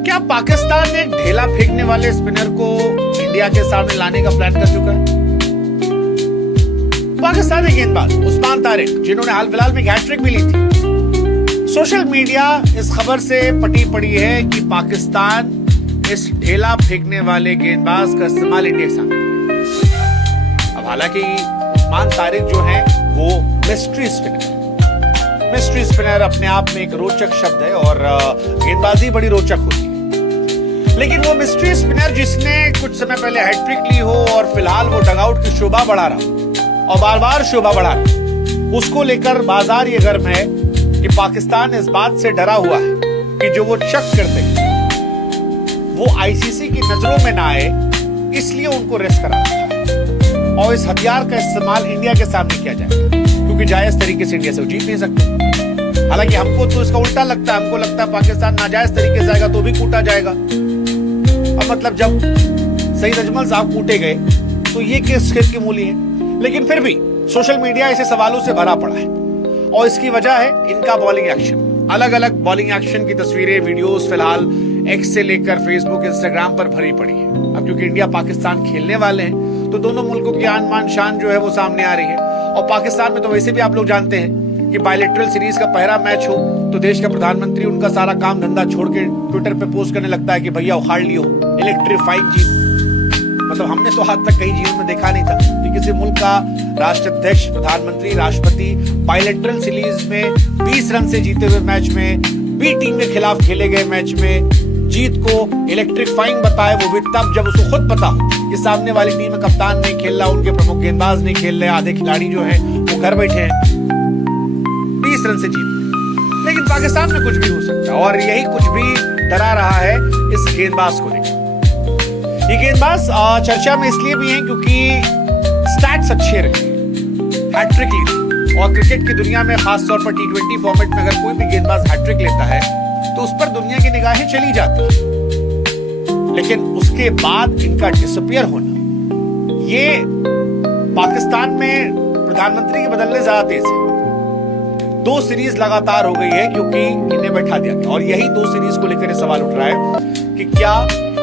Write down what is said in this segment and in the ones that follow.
क्या पाकिस्तान एक ढेला फेंकने वाले स्पिनर को इंडिया के सामने लाने का प्लान कर चुका है? पाकिस्तानी गेंदबाज उस्मान तारिक, जिन्होंने हाल फिलहाल में हैट्रिक भी ली थी, सोशल मीडिया इस खबर से पटी पड़ी है कि पाकिस्तान इस ढेला फेंकने वाले गेंदबाज का इस्तेमाल इंडिया के सामने करेगा। अब हालांकि उस्मान तारिक जो है वो मिस्ट्री स्पिनर अपने आप में एक रोचक शब्द है और गेंदबाजी बड़ी रोचक होती है, लेकिन वो मिस्ट्री स्पिनर जिसने कुछ समय पहले हैट्रिक ली हो और फिलहाल वो डगआउट की शोभा बढ़ा रहा हो और बार बार शोभा बढ़ा रहा हो, उसको लेकर बाजार ये गर्म है कि पाकिस्तान इस बात से डरा हुआ है कि जो वो शक करते हैं वो आईसीसी की नजरों में ना आए, इसलिए उनको रेस्ट करा रखा है और इस हथियार का इस्तेमाल इंडिया के सामने किया जाएगा, क्योंकि जायज तरीके से इंडिया से जीत नहीं सकते। हालांकि हमको तो इसका उल्टा लगता है, हमको लगता है पाकिस्तान नाजायज तरीके से आएगा तो भी कूटा जाएगा। अब मतलब जब सईद अजमल साहब कूटे गए तो ये किस खेत की मूली है, लेकिन फिर भी सोशल मीडिया ऐसे सवालों से भरा पड़ा है और इसकी वजह है इनका बॉलिंग एक्शन। अलग अलग बॉलिंग एक्शन की तस्वीरें, वीडियोस फिलहाल एक्स से लेकर फेसबुक, इंस्टाग्राम पर भरी पड़ी है। अब क्योंकि इंडिया पाकिस्तान खेलने वाले हैं तो दोनों मुल्कों की आन मान शान जो है वो सामने आ रही है। और पाकिस्तान में तो वैसे भी आप लोग जानते हैं कि बायलैटरल सीरीज का पहला मैच हो तो देश का प्रधानमंत्री उनका सारा काम धंधा छोड़ के ट्विटर पे पोस्ट करने लगता है कि भैया उखाड़ लियो, इलेक्ट्रीफाइंग जीत। मतलब हमने तो आज तक कहीं जीवन में देखा नहीं था कि किसी मुल्क का राष्ट्राध्यक्ष, प्रधानमंत्री, राष्ट्रपति बायलैटरल सीरीज में 20 रन से जीते हुए मैच में, बी टीम के खिलाफ खेले गए मैच में जीत को इलेक्ट्रीफाइंग बताए, वो भी तब जब उसको खुद पता हो कि सामने वाली टीम में कप्तान नहीं खेल रहा, उनके प्रमुख गेंदबाज नहीं खेल रहे, आधे खिलाड़ी जो हैं वो घर बैठे हैं, 20 रन से जीत। लेकिन पाकिस्तान में कुछ भी हो सकता है और यही कुछ भी डरा रहा है इस गेंदबाज को लेकर। ये गेंदबाज चर्चा में इसलिए भी है क्योंकि स्टैट्स अच्छे रहे, हैट्रिक ली थी और क्रिकेट की दुनिया में खासतौर पर T20 फॉर्मेट में अगर कोई भी गेंदबाज हैट्रिक लेता है तो उस पर दुनिया की निगाहें चली जाती हैं। लेकिन उसके बाद इनका डिसअपियर होना, ये पाकिस्तान में प्रधानमंत्री के बदलने ज्यादा तेज है। 2 सीरीज लगातार हो गई है क्योंकि इन्हें बैठा दिया गया और यही 2 सीरीज को लेकर सवाल उठ रहा है कि क्या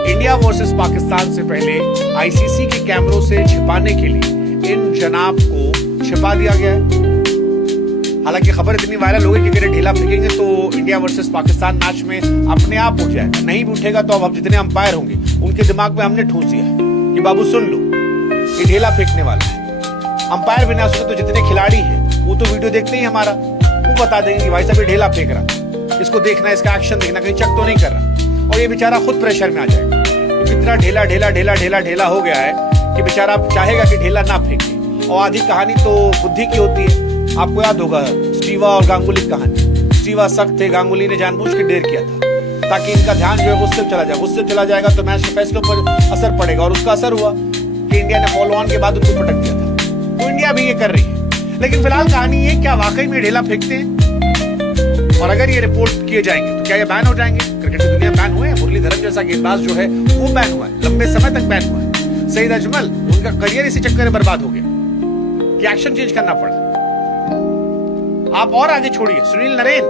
इंडिया वर्सेस पाकिस्तान से पहले आईसीसी के कैमरों से छिपाने के लिए इन जनाब को छिपा दिया गया है। हालांकि खबर इतनी वायरल हो गई कि अगर ढीला फेंकेंगे तो इंडिया वर्सेस पाकिस्तान मैच में अपने आप उठ जाएगा, नहीं भी उठेगा तो अब जितने अंपायर होंगे उनके दिमाग में हमने ठूस दिया है कि बाबू सुन लो, ये ढीला फेंकने वाला है। अंपायर भी ना सुने तो जितने खिलाड़ी हैं वो तो वीडियो देखते ही हमारा, वो बता देंगे कि भाई साहब ये ढीला फेंक रहा, इसको देखना, इसका एक्शन देखना, कहीं चक तो नहीं कर रहा। और ये बेचारा खुद प्रेशर में आ जाएगा क्योंकि इतना ढेला हो गया है कि बेचारा चाहेगा कि ढेला ना फेंके। और आधी कहानी तो बुद्धि की होती है। आपको याद होगा स्टीवा और गांगुली की कहानी। स्टीवा सख्त थे, गांगुली ने जानबूझ के डेर किया था ताकि इनका ध्यान जो है गुस्से चला जाए। गुस्से चला जाएगा तो मैच के फैसलों पर असर पड़ेगा और उसका असर हुआ कि इंडिया ने फॉलो ऑन के बाद उनको पटक दिया था। तो इंडिया भी ये कर रही है। लेकिन फिलहाल कहानी ये, क्या वाकई में ढेला फेंकते हैं? और अगर ये रिपोर्ट किए जाएंगे तो क्या ये बैन हो जाएंगे? क्रिकेट की दुनिया बैन हुए हैं। मुरलीधरन जैसा गेंदबाज जो है वो बैन हुआ है, लंबे समय तक बैन हुआ है। सईद अजमल, उनका करियर इसी चक्कर में बर्बाद हो गया कि एक्शन चेंज करना पड़ा। आप और आगे छोड़िए, सुनील नरेन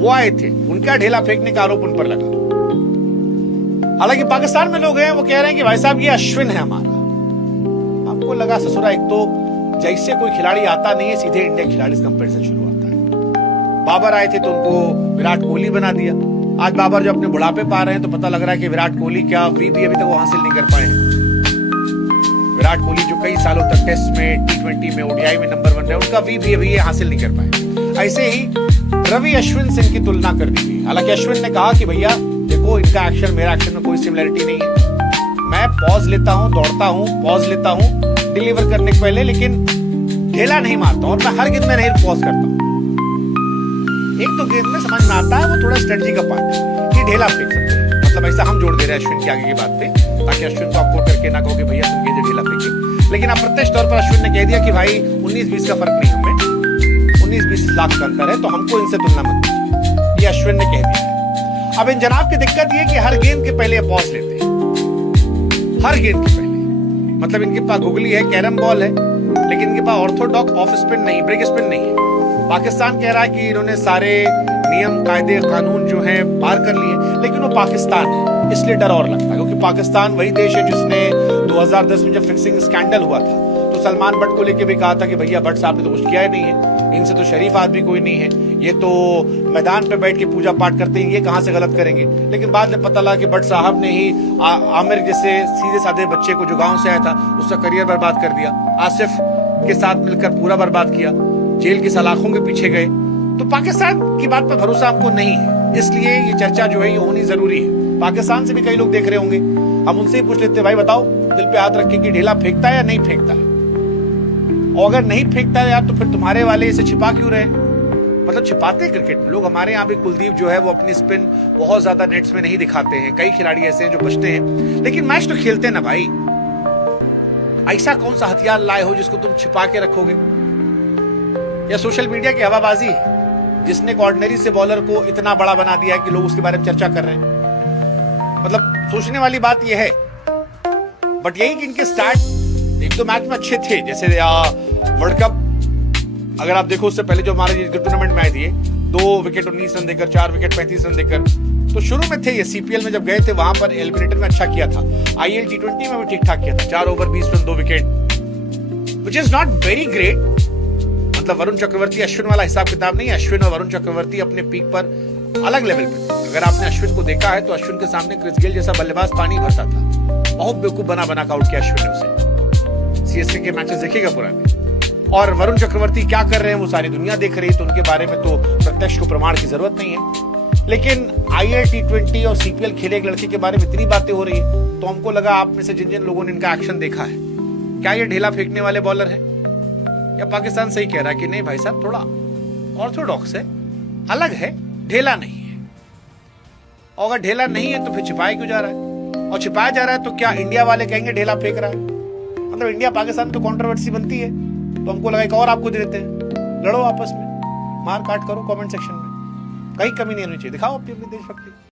वो आए थे, उनका ढेला फेंकने का आरोप उन पर लगा। हालांकि पाकिस्तान में लोग हैं वो कह रहे हैं कि भाई साहब ये अश्विन है हमारा। आपको लगा ससुरा, एक तो जैसे कोई खिलाड़ी आता नहीं है सीधे इंडिया खिलाड़ी कंपैरिजन शुरू होता है। बाबर आए थे तो उनको विराट कोहली बना दिया। आज बाबर जो अपने बुढ़ापे पा रहे हैं तो पता लग रहा है कि विराट कोहली क्या भी अभी तक वो हासिल नहीं कर पाए हैं। विराट कोहली जो कई सालों तक टेस्ट में, T20 में, ODI में नंबर 1 रहे, उनका भी अभी ये हासिल नहीं कर पाए। ऐसे ही रवि अश्विन से इनकी तुलना कर दी गई। हालांकि अश्विन ने कहा कि भैया देखो, इनका एक्शन मेरा एक्शन में कोई सिमिलरिटी नहीं है। मैं पॉज लेता हूं, दौड़ता हूं, पॉज लेता हूं डिलीवर करने के पहले, लेकिन ढेला नहीं मारता और मैं हर गेंद में नहीं पॉज करता हूं। एक तो गेंद में समझ में आता है, वो थोड़ा स्ट्रेटजी का पार्ट है कि ढेला फेंक सकते हैं। मतलब ऐसा हम जोड़ दे रहे हैं अश्विन की आगे की बात पे, ताकि अश्विन को आपको करके ना कहो कि भैया तुम गेंद ढेला फेंके। लेकिन अब प्रत्यक्ष तौर पर अश्विन ने कह दिया कि भाई 19-20 का फर्क नहीं हमें, 19-20 लाख का अंतर है, तो हमको इनसे तुलना मत कीजिए, ये अश्विन ने कह दिया। अब इन जनाब की दिक्कत ये कि हर गेंद के पहले पॉज लेते हैं, हर गेंद के पहले। मतलब इनके पास गुगली है, कैरम बॉल है, लेकिन इनके पास ऑर्थोडॉक्स ऑफ स्पिन नहीं, ब्रेक स्पिन नहीं है। पाकिस्तान कह रहा है कि इन्होंने सारे नियम कायदे कानून जो है पार कर लिए, लेकिन वो पाकिस्तान है इसलिए डर और लगता है, क्योंकि पाकिस्तान वही देश है जिसने 2010 में जब फिक्सिंग स्कैंडल हुआ था तो सलमान भट्ट को लेके भी कहा था कि भैया भट्ट साहब ने तो कुछ किया ही नहीं है, इनसे तो शरीफ आदमी कोई नहीं है, ये तो मैदान पे बैठ के पूजा पाठ करते हैं, ये कहां से गलत करेंगे। लेकिन बाद में पता लगा कि भट्ट साहब ने ही आमिर जैसे सीधे साधे बच्चे को जो गांव से आया था उसका करियर बर्बाद कर दिया, आसिफ के साथ मिलकर पूरा बर्बाद किया, जेल की सलाखों के पीछे गए। तो पाकिस्तान की बात पर भरोसा आपको नहीं है, इसलिए ये चर्चा जो है ये होनी जरूरी है। पाकिस्तान से भी कई लोग देख रहे होंगे, हम उनसे ही पूछ लेते, भाई बताओ दिल पे हाथ रख के कि ढेला फेंकता है या नहीं फेंकता है, और अगर नहीं फेंकता है यार तो फिर तुम्हारे वाले इसे छिपा क्यों रहे, मतलब छिपाते हैं क्रिकेट में लोग। हमारे यहाँ भी कुलदीप जो है वो अपनी स्पिन बहुत ज्यादा नेट्स में नहीं दिखाते हैं, कई खिलाड़ी ऐसे हैं जो बचते हैं, लेकिन मैच तो खेलते हैं ना भाई। ऐसा कौन सा हथियार लाए हो जिसको तुम छिपा के रखोगे, या सोशल मीडिया की हवाबाजी है जिसने एक ऑर्डिनरी से बॉलर को इतना बड़ा बना दिया है कि लोग उसके बारे में चर्चा कर रहे हैं। मतलब सोचने वाली बात यह है। बट यही कि इनके स्टार्ट एक दो मैच में अच्छे थे, जैसे वर्ल्ड कप अगर आप देखो उससे पहले जो हमारे टूर्नामेंट में आए थे 2 विकेट 19 रन देकर, 4 विकेट 35 रन देकर, तो शुरू में थे ये सीपीएल में जब गए थे वहां पर एलिमिनेटर में अच्छा किया था, आईएल T20 में भी ठीक ठाक किया था, 4 over 20 run 2 wicket, which is not very great. मतलब वरुण चक्रवर्ती अश्विन वाला हिसाब किताब नहीं है, अश्विन और वरुण चक्रवर्ती अपने पीक पर अलग लेवल पे। अगर आपने अश्विन को देखा है तो अश्विन के सामने क्रिस गेल जैसा बल्लेबाज पानी भरता था, बहुत बेवकूफ बना का आउट किया अश्विन ने उसे। सीएसके के मैचेस देखिएगा पुराने। और वरुण चक्रवर्ती क्या कर रहे हैं वो सारी दुनिया देख रही है, तो उनके बारे में तो प्रत्यक्ष को प्रमाण की जरूरत नहीं है। लेकिन आईएल T20 और सीपीएल खेले एक लड़के के बारे में इतनी बातें हो रही है, तो हमको लगा आप में से जिन जिन लोगों ने इनका एक्शन देखा है, क्या ये ढेला फेंकने वाले बॉलर हैं, या पाकिस्तान सही कह रहा है कि नहीं भाई साहब थोड़ा ऑर्थोडॉक्स है, अलग है, ढेला नहीं है। और अगर ढेला नहीं है तो फिर छिपाया क्यों जा रहा है, और छिपाया जा रहा है तो क्या इंडिया वाले कहेंगे ढेला फेंक रहा है। मतलब इंडिया पाकिस्तान तो कंट्रोवर्सी बनती है, तो हमको लगा एक और आपको दे देते हैं, लड़ो आपस में, मार काट करो कमेंट सेक्शन में, कहीं कमी नहीं होनी चाहिए, दिखाओ अपनी अपनी देशभक्ति।